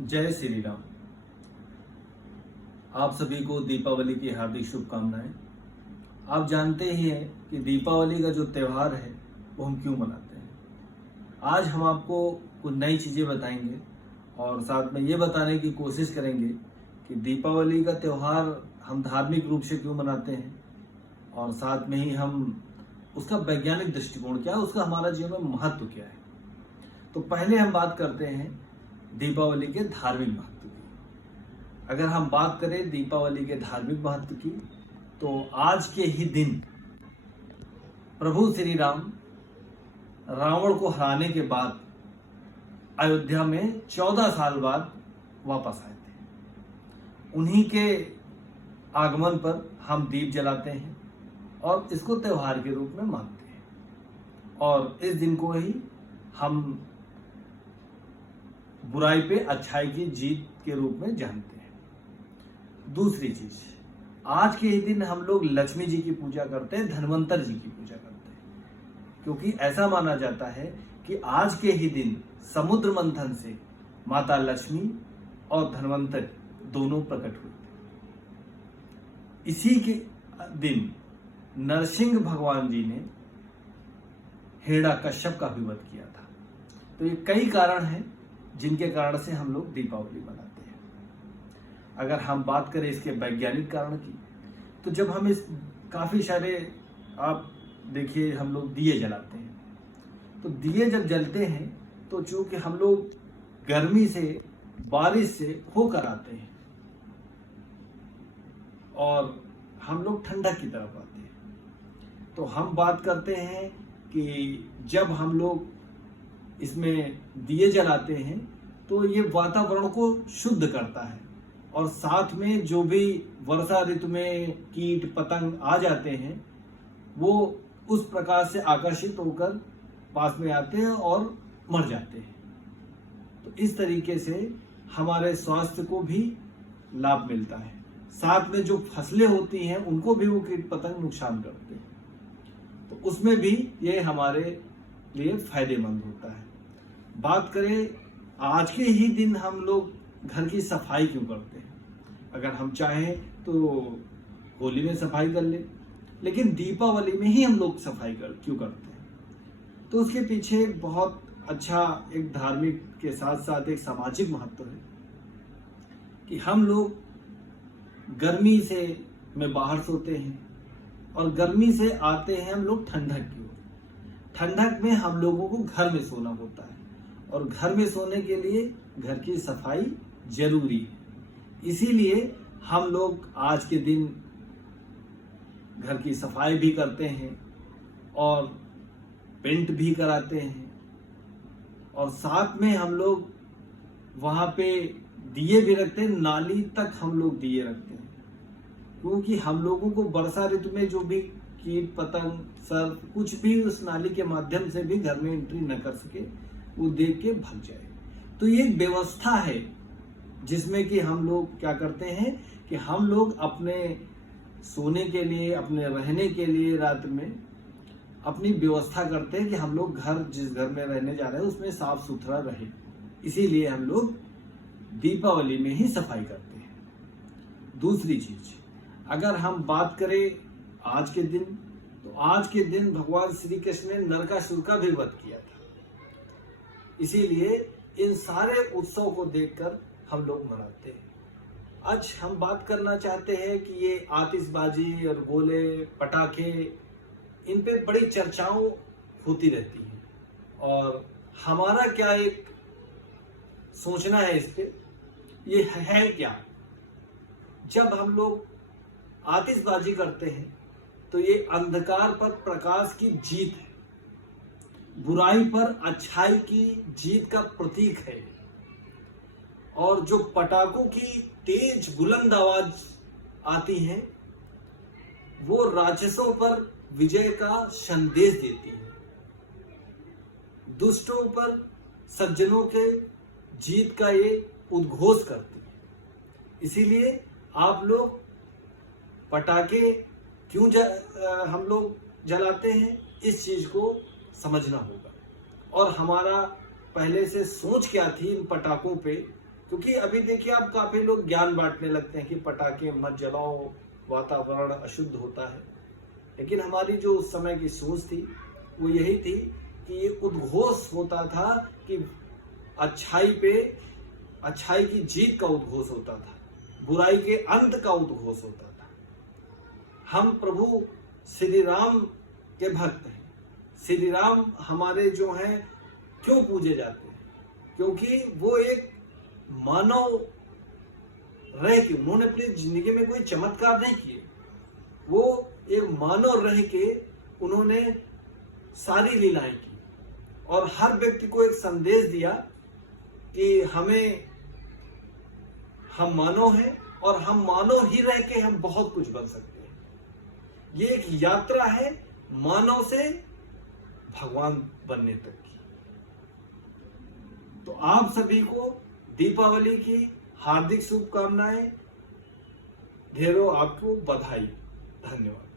जय श्री राम। आप सभी को दीपावली की हार्दिक शुभकामनाएं। आप जानते ही हैं कि दीपावली का जो त्यौहार है वो हम क्यों मनाते हैं। आज हम आपको कुछ नई चीज़ें बताएंगे और साथ में ये बताने की कोशिश करेंगे कि दीपावली का त्यौहार हम धार्मिक रूप से क्यों मनाते हैं और साथ में ही हम उसका वैज्ञानिक दृष्टिकोण क्या है, उसका हमारा जीवन में महत्व क्या है। तो पहले हम बात करते हैं दीपावली के धार्मिक महत्व की। अगर हम बात करें दीपावली के धार्मिक महत्व की तो आज के ही दिन प्रभु श्री राम रावण को हराने के बाद अयोध्या में 14 साल बाद वापस आए थे। उन्हीं के आगमन पर हम दीप जलाते हैं और इसको त्योहार के रूप में मानते हैं और इस दिन को ही हम बुराई पे अच्छाई की जीत के रूप में जानते हैं। दूसरी चीज, आज के ही दिन हम लोग लक्ष्मी जी की पूजा करते हैं, धन्वंतर जी की पूजा करते हैं, क्योंकि ऐसा माना जाता है कि आज के ही दिन समुद्र मंथन से माता लक्ष्मी और धन्वंतर दोनों प्रकट हुए थे। इसी के दिन नरसिंह भगवान जी ने हिरण्यकश्यप का भी वध किया था। तो ये कई कारण हैं जिनके कारण से हम लोग दीपावली मनाते हैं। अगर हम बात करें इसके वैज्ञानिक कारण की, तो जब हम इस काफी सारे आप देखिए हम लोग दिए जलाते हैं, तो दिए जब जलते हैं तो चूंकि हम लोग गर्मी से बारिश से होकर आते हैं और हम लोग ठंडक की तरफ आते हैं, तो हम बात करते हैं कि जब हम लोग इसमें दिए जलाते हैं तो ये वातावरण को शुद्ध करता है और साथ में जो भी वर्षा ऋतु में कीट पतंग आ जाते हैं वो उस प्रकार से आकर्षित होकर पास में आते हैं और मर जाते हैं। तो इस तरीके से हमारे स्वास्थ्य को भी लाभ मिलता है। साथ में जो फसलें होती हैं उनको भी वो कीट पतंग नुकसान करते हैं, तो उसमें भी ये हमारे लिए फायदेमंद होता है। बात करें आज के ही दिन हम लोग घर की सफाई क्यों करते हैं। अगर हम चाहें तो होली में सफाई कर ले, लेकिन दीपावली में ही हम लोग सफाई क्यों करते हैं। तो उसके पीछे बहुत अच्छा एक धार्मिक के साथ साथ एक सामाजिक महत्व है कि हम लोग गर्मी से में बाहर सोते हैं और गर्मी से आते हैं हम लोग ठंडक की ओर। ठंडक में हम लोगों को घर में सोना होता है और घर में सोने के लिए घर की सफाई जरूरी है। इसीलिए हम लोग आज के दिन घर की सफाई भी करते हैं और पेंट भी कराते हैं और साथ में हम लोग वहां पे दिए भी रखते हैं, नाली तक हम लोग दिए रखते हैं, क्योंकि हम लोगों को वर्षा ऋतु में जो भी कीट पतंग सर्प कुछ भी उस नाली के माध्यम से भी घर में एंट्री न कर सके, वो देख के भाग जाए। तो ये एक व्यवस्था है जिसमें कि हम लोग क्या करते हैं कि हम लोग अपने सोने के लिए, अपने रहने के लिए रात में अपनी व्यवस्था करते हैं कि हम लोग घर जिस घर में रहने जा रहे हैं उसमें साफ सुथरा रहे। इसीलिए हम लोग दीपावली में ही सफाई करते हैं। दूसरी चीज, अगर हम बात करें आज के दिन, तो आज के दिन भगवान श्री कृष्ण ने नरकासुर का भी वध किया था। इसीलिए इन सारे उत्सव को देखकर हम लोग मनाते हैं। आज हम बात करना चाहते हैं कि ये आतिशबाजी और गोले पटाखे, इन पे बड़ी चर्चाओं होती रहती हैं और हमारा क्या एक सोचना है इस पे, ये है क्या। जब हम लोग आतिशबाजी करते हैं तो ये अंधकार पर प्रकाश की जीत है, बुराई पर अच्छाई की जीत का प्रतीक है। और जो पटाखों की तेज बुलंद आवाज आती है वो राक्षसों पर विजय का संदेश देती है, दुष्टों पर सज्जनों के जीत का ये उद्घोष करती है। इसीलिए आप लोग पटाखे क्यों हम लोग जलाते हैं, इस चीज को समझना होगा। और हमारा पहले से सोच क्या थी इन पटाखों पे, क्योंकि अभी देखिए आप काफी लोग ज्ञान बांटने लगते हैं कि पटाखे मत जलाओ, वातावरण अशुद्ध होता है। लेकिन हमारी जो उस समय की सोच थी वो यही थी कि ये उद्घोष होता था कि अच्छाई पे अच्छाई की जीत का उद्घोष होता था, बुराई के अंत का उद्घोष होता था। हम प्रभु श्री राम के भक्त हैं। श्री राम हमारे जो हैं क्यों पूजे जाते हैं? क्योंकि वो एक मानव रह के, उन्होंने अपनी जिंदगी में कोई चमत्कार नहीं किए, वो एक मानव रह के उन्होंने सारी लीलाएं की और हर व्यक्ति को एक संदेश दिया कि हम मानव हैं और हम मानव ही रह के हम बहुत कुछ बन सकते हैं। ये एक यात्रा है मानव से भगवान बनने तक की। तो आप सभी को दीपावली की हार्दिक शुभकामनाएं, ढेरों आपको बधाई। धन्यवाद।